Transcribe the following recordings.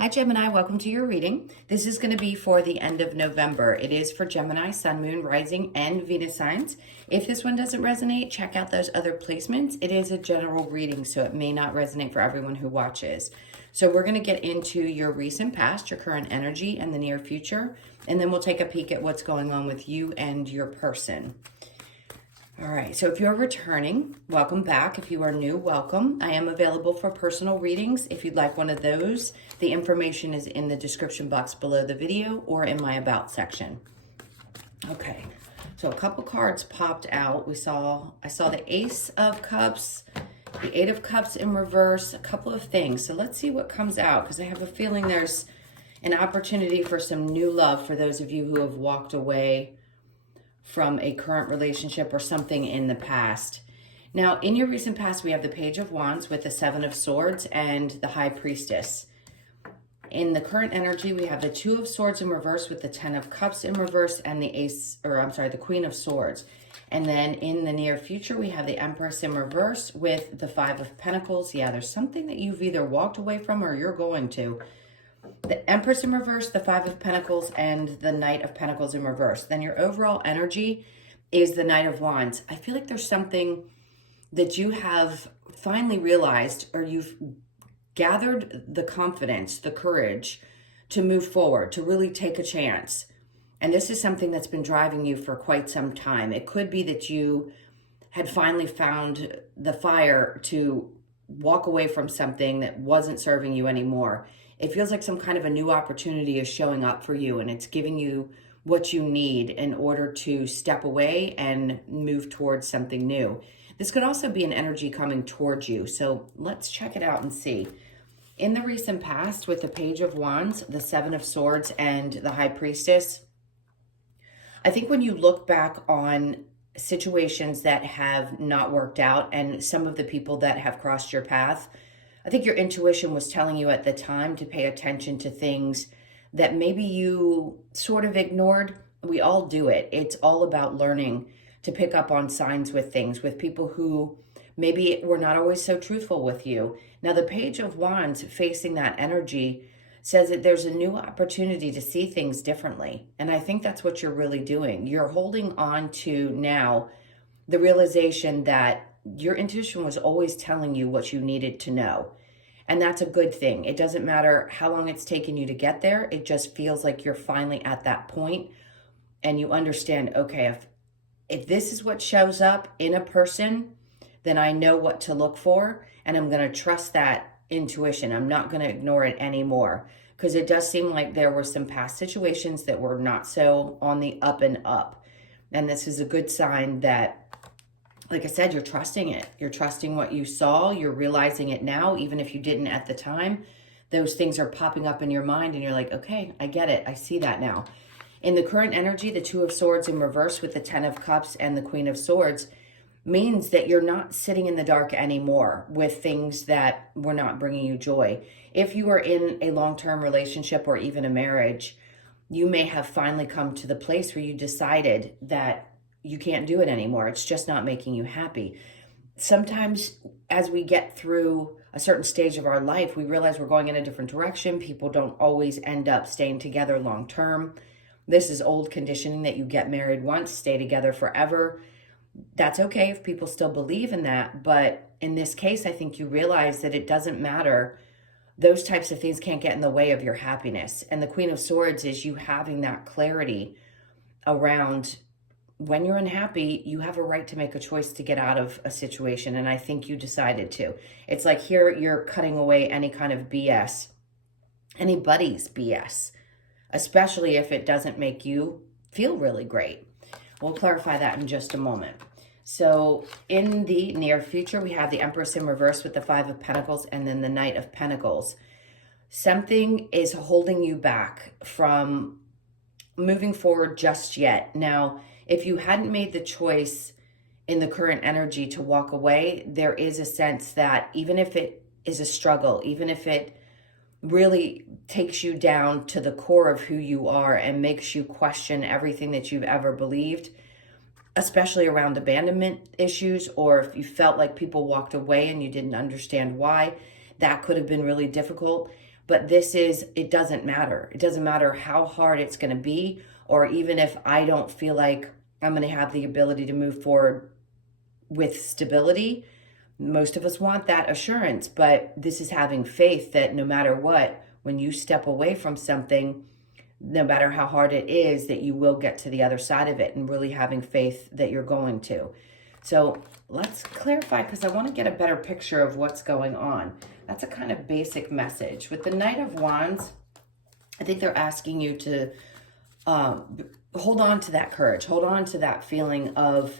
Hi Gemini, welcome to your reading. This is going to be for the end of November. It is for Gemini, Sun, Moon, Rising, and Venus signs. If this one doesn't resonate, check out those other placements. It is a general reading, so it may not resonate for everyone who watches. So we're going to get into your recent past, your current energy, and the near future, and then we'll take a peek at what's going on with you and your person. All right, so if you're returning, welcome back. If you are new, welcome. I am available for personal readings. If you'd like one of those, the information is in the description box below the video or in my About section. Okay, so a couple cards popped out. I saw the Ace of Cups, the Eight of Cups in reverse, a couple of things. So let's see what comes out, because I have a feeling there's an opportunity for some new love for those of you who have walked away from a current relationship or something in the past. Now, in your recent past, we have the Page of Wands with the Seven of Swords and the High Priestess. In the current energy, we have the Two of Swords in reverse with the Ten of Cups in reverse and the Queen of Swords. And then in the near future, we have the Empress in reverse with the Five of Pentacles. Yeah, there's something that you've either walked away from or you're going to. The Empress in reverse, the Five of Pentacles, and the Knight of Pentacles in reverse. Then your overall energy is the Knight of Wands. I feel like there's something that you have finally realized, or you've gathered the confidence, the courage to move forward, to really take a chance. And this is something that's been driving you for quite some time. It could be that you had finally found the fire to walk away from something that wasn't serving you anymore. It feels like some kind of a new opportunity is showing up for you, and it's giving you what you need in order to step away and move towards something new. This could also be an energy coming towards you. So let's check it out and see. In the recent past, with the Page of Wands, the Seven of Swords, and the High Priestess, I think when you look back on situations that have not worked out and some of the people that have crossed your path, I think your intuition was telling you at the time to pay attention to things that maybe you sort of ignored. We all do it. It's all about learning to pick up on signs with things, with people who maybe were not always so truthful with you. Now, the Page of Wands facing that energy says that there's a new opportunity to see things differently. And I think that's what you're really doing. You're holding on to now the realization that your intuition was always telling you what you needed to know. And that's a good thing. It doesn't matter how long it's taken you to get there. It just feels like you're finally at that point and you understand, okay, if this is what shows up in a person, then I know what to look for, and I'm going to trust that intuition. I'm not going to ignore it anymore, because it does seem like there were some past situations that were not so on the up and up. And this is a good sign that, like I said, you're trusting it. You're trusting what you saw. You're realizing it now, even if you didn't at the time. Those things are popping up in your mind and you're like, okay, I get it. I see that now. In the current energy, the Two of Swords in reverse with the Ten of Cups and the Queen of Swords means that you're not sitting in the dark anymore with things that were not bringing you joy. If you are in a long-term relationship or even a marriage, you may have finally come to the place where you decided that you can't do it anymore. It's just not making you happy. Sometimes as we get through a certain stage of our life, we realize we're going in a different direction. People don't always end up staying together long term. This is old conditioning that you get married once, stay together forever. That's okay if people still believe in that. But in this case, I think you realize that it doesn't matter. Those types of things can't get in the way of your happiness. And the Queen of Swords is you having that clarity around when you're unhappy, you have a right to make a choice to get out of a situation. And I think you decided to. It's like here you're cutting away any kind of BS, anybody's BS, especially if it doesn't make you feel really great. We'll clarify that in just a moment. So in the near future, we have the Empress in reverse with the Five of Pentacles and then the Knight of Pentacles. Something is holding you back from moving forward just yet. Now, if you hadn't made the choice in the current energy to walk away, there is a sense that even if it is a struggle, even if it really takes you down to the core of who you are and makes you question everything that you've ever believed, especially around abandonment issues, or if you felt like people walked away and you didn't understand why, that could have been really difficult. But it doesn't matter. It doesn't matter how hard it's going to be, or even if I don't feel like I'm going to have the ability to move forward with stability. Most of us want that assurance, but this is having faith that no matter what, when you step away from something, no matter how hard it is, that you will get to the other side of it, and really having faith that you're going to. So let's clarify, because I want to get a better picture of what's going on. That's a kind of basic message. With the Knight of Wands, I think they're asking you to hold on to that courage. Hold on to that feeling of,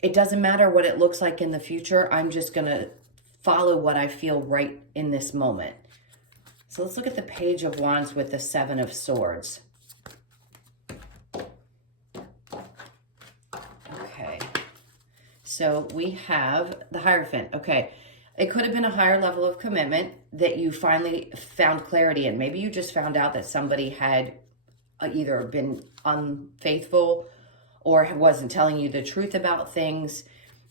it doesn't matter what it looks like in the future. I'm just going to follow what I feel right in this moment. So let's look at the Page of Wands with the Seven of Swords. Okay. So we have the Hierophant. Okay. It could have been a higher level of commitment that you finally found clarity in. Maybe you just found out that somebody had either been unfaithful or wasn't telling you the truth about things.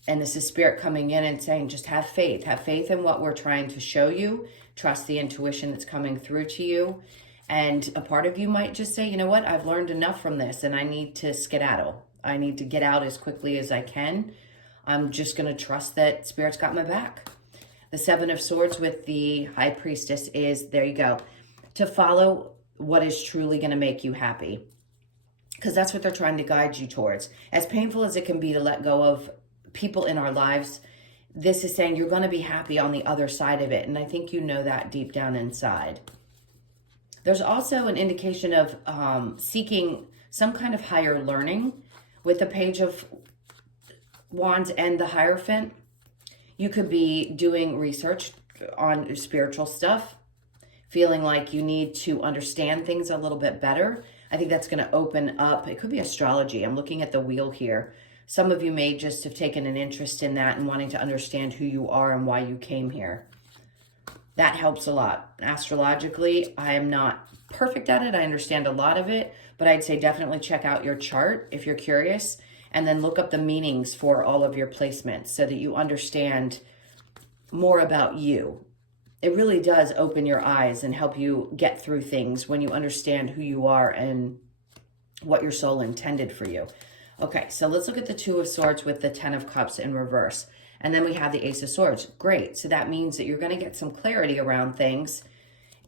And this is Spirit coming in and saying, just have faith. Have faith in what we're trying to show you. Trust the intuition that's coming through to you. And a part of you might just say, you know what, I've learned enough from this and I need to skedaddle. I need to get out as quickly as I can. I'm just going to trust that Spirit's got my back. The Seven of Swords with the High Priestess is, there you go, to follow what is truly going to make you happy. Because that's what they're trying to guide you towards. As painful as it can be to let go of people in our lives, this is saying you're going to be happy on the other side of it. And I think you know that deep down inside. There's also an indication of seeking some kind of higher learning with the Page of Wands and the Hierophant. You could be doing research on spiritual stuff, feeling like you need to understand things a little bit better. I think that's going to open up. It could be astrology. I'm looking at the wheel here. Some of you may just have taken an interest in that and wanting to understand who you are and why you came here. That helps a lot. Astrologically, I am not perfect at it. I understand a lot of it, but I'd say definitely check out your chart if you're curious, and then look up the meanings for all of your placements so that you understand more about you. It really does open your eyes and help you get through things when you understand who you are and what your soul intended for you. Okay, so let's look at the Two of Swords with the Ten of Cups in reverse. And then we have the Ace of Swords. Great. So that means that you're going to get some clarity around things,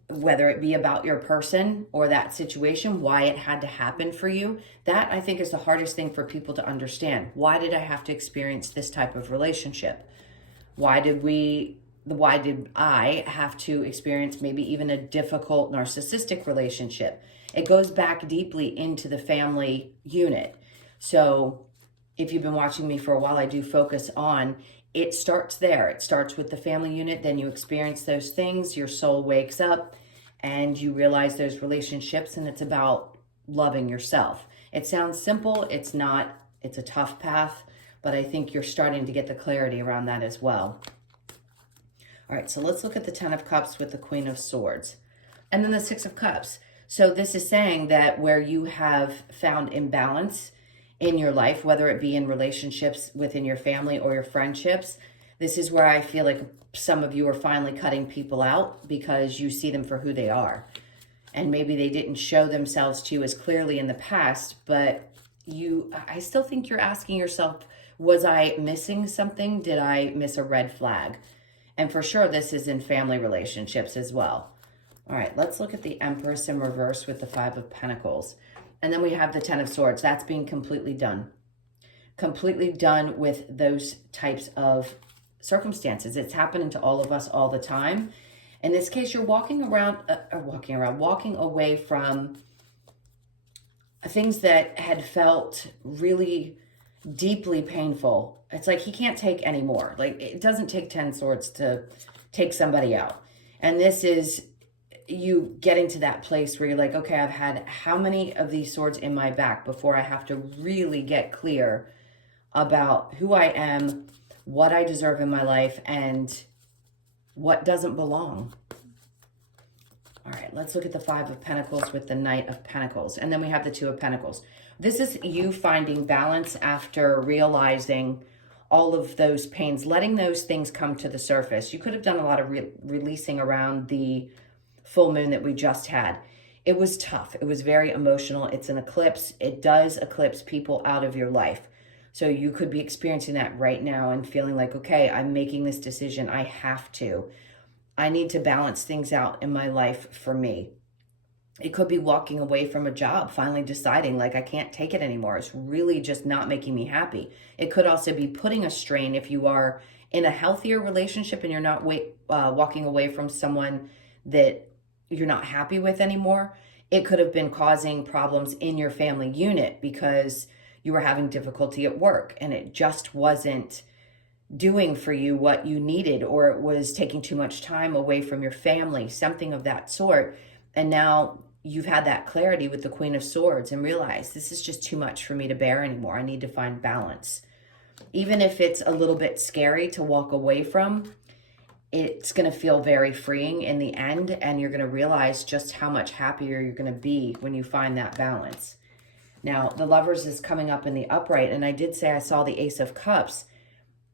whether it be about your person or that situation, why it had to happen for you. That, I think, is the hardest thing for people to understand. Why did I have to experience this type of relationship? Why did I have to experience maybe even a difficult narcissistic relationship? It goes back deeply into the family unit. So if you've been watching me for a while, I do focus on, it starts there. It starts with the family unit. Then you experience those things. Your soul wakes up and you realize those relationships, and it's about loving yourself. It sounds simple. It's not. It's a tough path, but I think you're starting to get the clarity around that as well. All right, so let's look at the Ten of Cups with the Queen of Swords. And then the Six of Cups. So this is saying that where you have found imbalance in your life, whether it be in relationships within your family or your friendships, this is where I feel like some of you are finally cutting people out because you see them for who they are. And maybe they didn't show themselves to you as clearly in the past, but I still think you're asking yourself, was I missing something? Did I miss a red flag? And for sure, this is in family relationships as well. All right, let's look at the Empress in reverse with the Five of Pentacles. And then we have the Ten of Swords. That's being completely done. Completely done with those types of circumstances. It's happening to all of us all the time. In this case, you're walking away from things that had felt really deeply painful. It's like he can't take anymore. Like, it doesn't take 10 swords to take somebody out. And this is you getting to that place where you're like, okay, I've had how many of these swords in my back before I have to really get clear about who I am, what I deserve in my life, and what doesn't belong. All right, let's look at the Five of Pentacles with the Knight of Pentacles. And then we have the Two of Pentacles. This is you finding balance after realizing all of those pains, letting those things come to the surface. You could have done a lot of releasing around the full moon that we just had. It was tough. It was very emotional. It's an eclipse. It does eclipse people out of your life. So you could be experiencing that right now and feeling like, okay, I'm making this decision. I have to. I need to balance things out in my life for me. It could be walking away from a job, finally deciding like I can't take it anymore. It's really just not making me happy. It could also be putting a strain if you are in a healthier relationship and you're not walking away from someone that you're not happy with anymore. It could have been causing problems in your family unit because you were having difficulty at work and it just wasn't doing for you what you needed, or it was taking too much time away from your family, something of that sort. And now you've had that clarity with the Queen of Swords and realize this is just too much for me to bear anymore. I need to find balance. Even if it's a little bit scary to walk away from, it's going to feel very freeing in the end. And you're going to realize just how much happier you're going to be when you find that balance. Now, the Lovers is coming up in the upright. And I did say I saw the Ace of Cups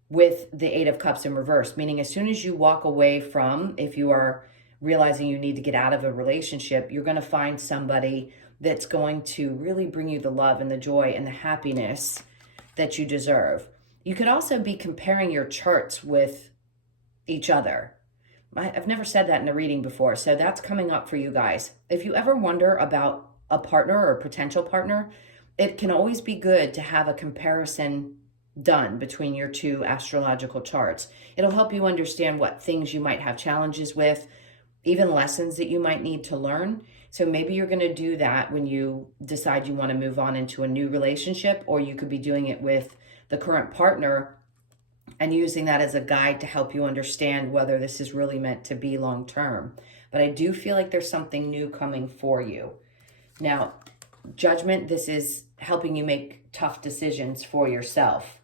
with the Eight of Cups in reverse, meaning as soon as you walk away from, if you are realizing you need to get out of a relationship, you're going to find somebody that's going to really bring you the love and the joy and the happiness that you deserve. You could also be comparing your charts with each other. I've never said that in a reading before, so that's coming up for you guys. If you ever wonder about a partner or a potential partner, it can always be good to have a comparison done between your two astrological charts. It'll help you understand what things you might have challenges with, even lessons that you might need to learn. So maybe you're going to do that when you decide you want to move on into a new relationship, or you could be doing it with the current partner and using that as a guide to help you understand whether this is really meant to be long term. But I do feel like there's something new coming for you. Now, Judgment, this is helping you make tough decisions for yourself.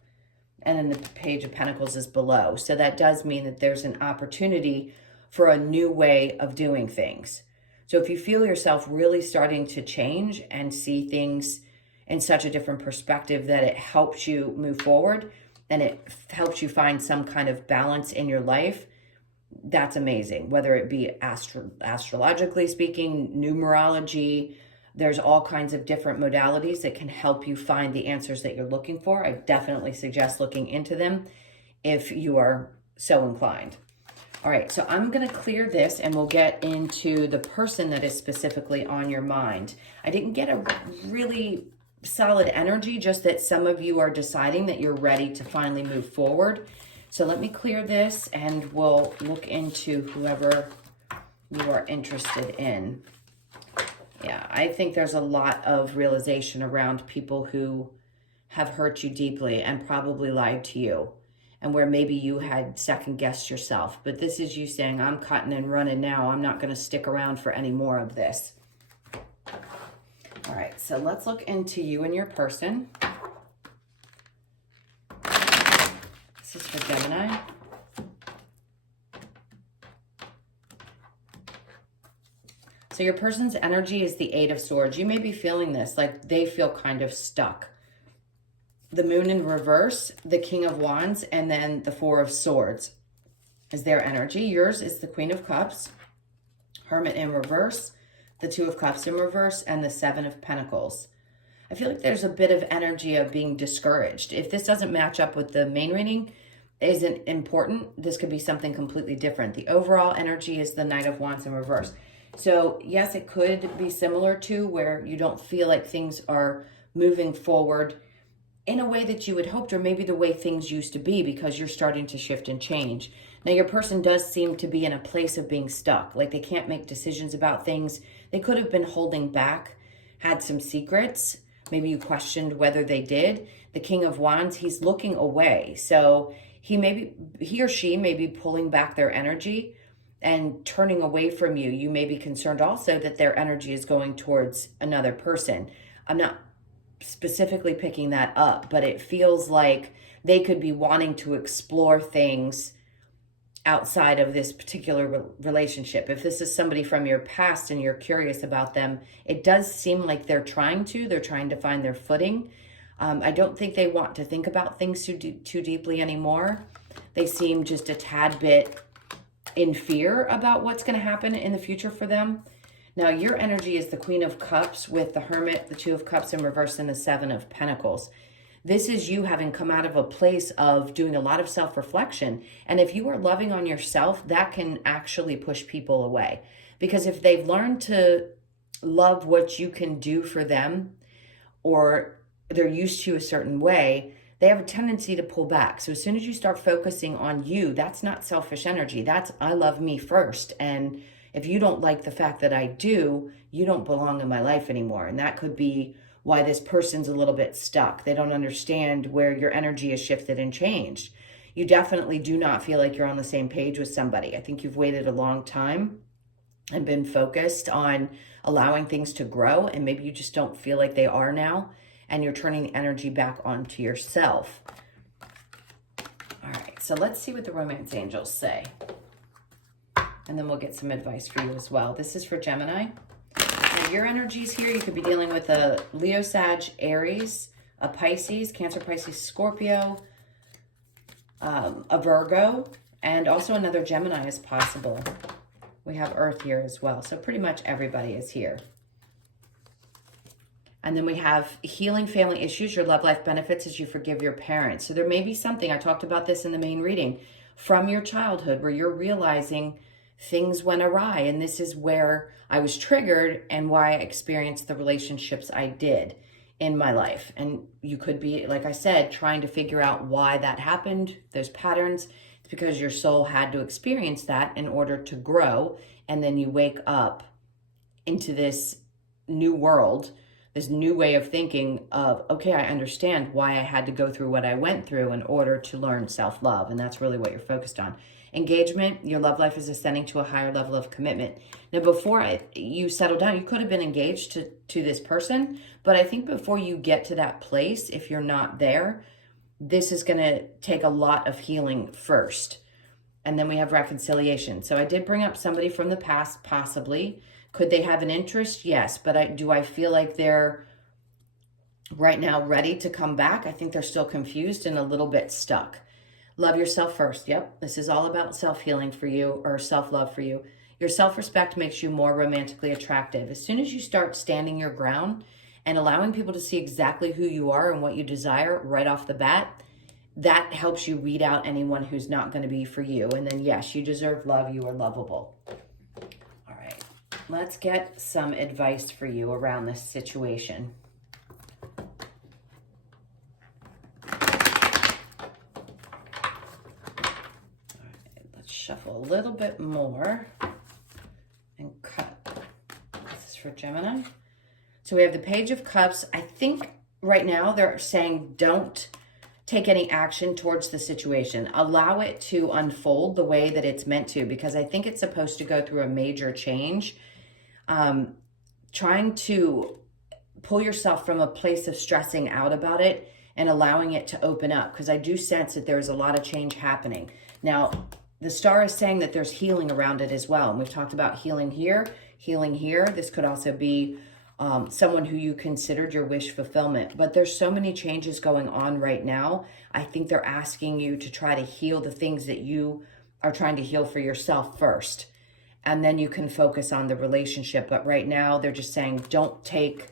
And then the Page of Pentacles is below. So that does mean that there's an opportunity for a new way of doing things. So if you feel yourself really starting to change and see things in such a different perspective that it helps you move forward and it helps you find some kind of balance in your life, that's amazing. Whether it be astrologically speaking, numerology, there's all kinds of different modalities that can help you find the answers that you're looking for. I definitely suggest looking into them if you are so inclined. All right, so I'm going to clear this and we'll get into the person that is specifically on your mind. I didn't get a really solid energy, just that some of you are deciding that you're ready to finally move forward. So let me clear this and we'll look into whoever you are interested in. Yeah, I think there's a lot of realization around people who have hurt you deeply and probably lied to you, and where maybe you had second-guessed yourself. But this is you saying, I'm cutting and running now. I'm not going to stick around for any more of this. All right, so let's look into you and your person. This is for Gemini. So your person's energy is the Eight of Swords. You may be feeling this, like they feel kind of stuck. The Moon in reverse, the King of Wands, and then the Four of Swords is their energy. Yours is the Queen of Cups, Hermit in reverse, the Two of Cups in reverse, and the Seven of Pentacles. I feel like there's a bit of energy of being discouraged. If this doesn't match up with the main reading, isn't important, this could be something completely different. The overall energy is the Knight of Wands in reverse. So yes, it could be similar to where you don't feel like things are moving forward in a way that you had hoped, or maybe the way things used to be, because you're starting to shift and change. Now, your person does seem to be in a place of being stuck, like they can't make decisions about things. They could have been holding back, had some secrets. Maybe you questioned whether they did. The King of Wands, he's looking away. So he or she may be pulling back their energy and turning away from you. You may be concerned also that their energy is going towards another person. I'm not specifically picking that up, but it feels like they could be wanting to explore things outside of this particular relationship. If this is somebody from your past and you're curious about them, it does seem like they're trying to find their footing. I don't think they want to think about things too deeply anymore. They seem just a tad bit in fear about what's going to happen in the future for them. Now, your energy is the Queen of Cups with the Hermit, the Two of Cups in reverse, and the Seven of Pentacles. This is you having come out of a place of doing a lot of self-reflection. And if you are loving on yourself, that can actually push people away. Because if they've learned to love what you can do for them, or they're used to a certain way, they have a tendency to pull back. So as soon as you start focusing on you, that's not selfish energy. That's I love me first. And if you don't like the fact that I do, you don't belong in my life anymore. And that could be why this person's a little bit stuck. They don't understand where your energy has shifted and changed. You definitely do not feel like you're on the same page with somebody. I think you've waited a long time and been focused on allowing things to grow, and maybe you just don't feel like they are now, and you're turning the energy back onto yourself. All right, so let's see what the romance angels say. And then we'll get some advice for you as well. This is for Gemini. Now, your energies here, you could be dealing with a Leo, Sag, Aries, a Pisces, Cancer, Pisces, Scorpio, a Virgo, and also another Gemini is possible. We have Earth here as well. So pretty much everybody is here. And then we have healing family issues. Your love life benefits as you forgive your parents. So there may be something, I talked about this in the main reading, from your childhood where you're realizing things went awry. And this is where I was triggered and why I experienced the relationships I did in my life. And you could be, like I said, trying to figure out why that happened, those patterns. It's because your soul had to experience that in order to grow. And then you wake up into this new world, this new way of thinking of, okay, I understand why I had to go through what I went through in order to learn self-love. And that's really what you're focused on. Engagement, your love life is ascending to a higher level of commitment. Now, before you settle down, you could have been engaged to this person, but I think before you get to that place, if you're not there, this is going to take a lot of healing first. And then we have reconciliation. So I did bring up somebody from the past, possibly. Could they have an interest? Yes. But do I feel like they're right now ready to come back? I think they're still confused and a little bit stuck. Love yourself first. Yep. This is all about self-healing for you, or self-love for you. Your self-respect makes you more romantically attractive. As soon as you start standing your ground and allowing people to see exactly who you are and what you desire right off the bat, that helps you weed out anyone who's not going to be for you. And then, yes, you deserve love. You are lovable. All right. Let's get some advice for you around this situation. Shuffle a little bit more and cut. This is for Gemini. So we have the Page of Cups. I think right now they're saying don't take any action towards the situation. Allow it to unfold the way that it's meant to, because I think it's supposed to go through a major change. Trying to pull yourself from a place of stressing out about it and allowing it to open up, because I do sense that there's a lot of change happening. Now, the star is saying that there's healing around it as well. And we've talked about healing here, healing here. This could also be someone who you considered your wish fulfillment. But there's so many changes going on right now. I think they're asking you to try to heal the things that you are trying to heal for yourself first. And then you can focus on the relationship. But right now they're just saying don't take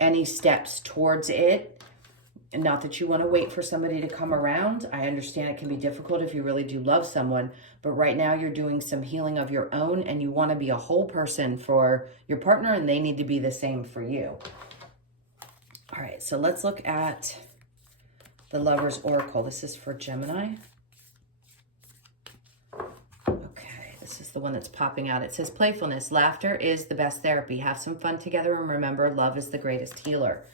any steps towards it. And not that you want to wait for somebody to come around. I understand it can be difficult if you really do love someone, but right now you're doing some healing of your own and you want to be a whole person for your partner, and they need to be the same for you. All right, so let's look at the Lover's Oracle. This is for Gemini. Okay, this is the one that's popping out. It says playfulness. Laughter is the best therapy. Have some fun together, and remember, love is the greatest healer.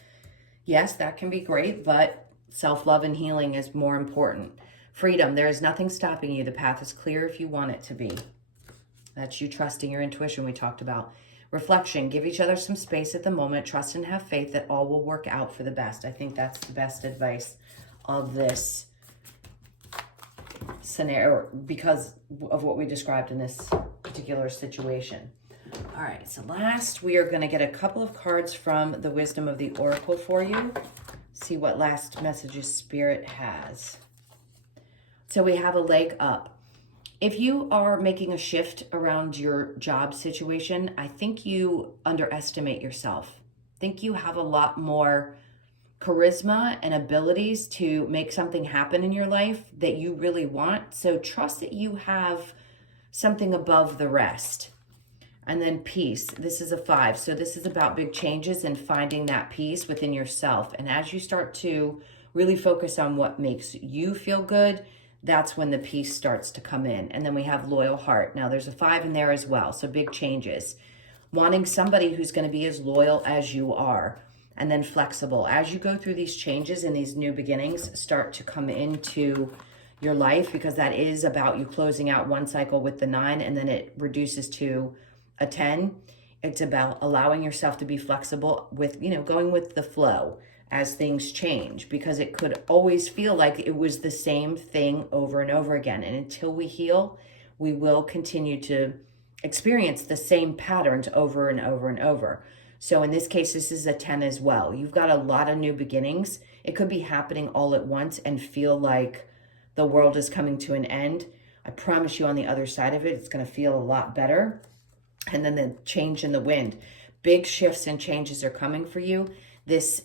Yes, that can be great, but self-love and healing is more important. Freedom, there is nothing stopping you. The path is clear if you want it to be. That's you trusting your intuition we talked about. Reflection, give each other some space at the moment. Trust and have faith that all will work out for the best. I think that's the best advice of this scenario because of what we described in this particular situation. All right, so last we are going to get a couple of cards from the Wisdom of the Oracle for you. See what last messages Spirit has. So we have a leg up. If you are making a shift around your job situation, I think you underestimate yourself. I think you have a lot more charisma and abilities to make something happen in your life that you really want. So trust that you have something above the rest. And then peace. This is a 5. So this is about big changes and finding that peace within yourself. And as you start to really focus on what makes you feel good, that's when the peace starts to come in. And then we have loyal heart. Now there's a 5 in there as well. So big changes. Wanting somebody who's going to be as loyal as you are. And then flexible. As you go through these changes and these new beginnings start to come into your life, because that is about you closing out one cycle with the 9 and then it reduces to a 10. It's about allowing yourself to be flexible with, going with the flow as things change, because it could always feel like it was the same thing over and over again. And until we heal, we will continue to experience the same patterns over and over and over. So in this case, this is a 10 as well. You've got a lot of new beginnings. It could be happening all at once and feel like the world is coming to an end. I promise you on the other side of it, it's going to feel a lot better. And then the change in the wind. Big shifts and changes are coming for you. This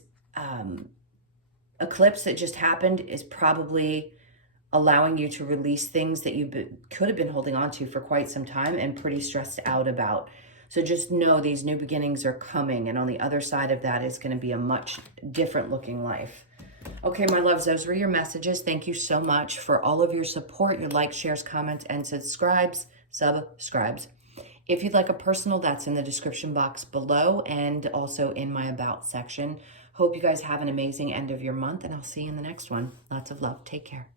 eclipse that just happened is probably allowing you to release things that you could have been holding on to for quite some time and pretty stressed out about. So just know these new beginnings are coming, and on the other side of that is going to be a much different looking life. Okay, my loves, those were your messages. Thank you so much for all of your support, your likes, shares, comments, and subscribes. If you'd like a personal, that's in the description box below and also in my About section. Hope you guys have an amazing end of your month, and I'll see you in the next one. Lots of love. Take care.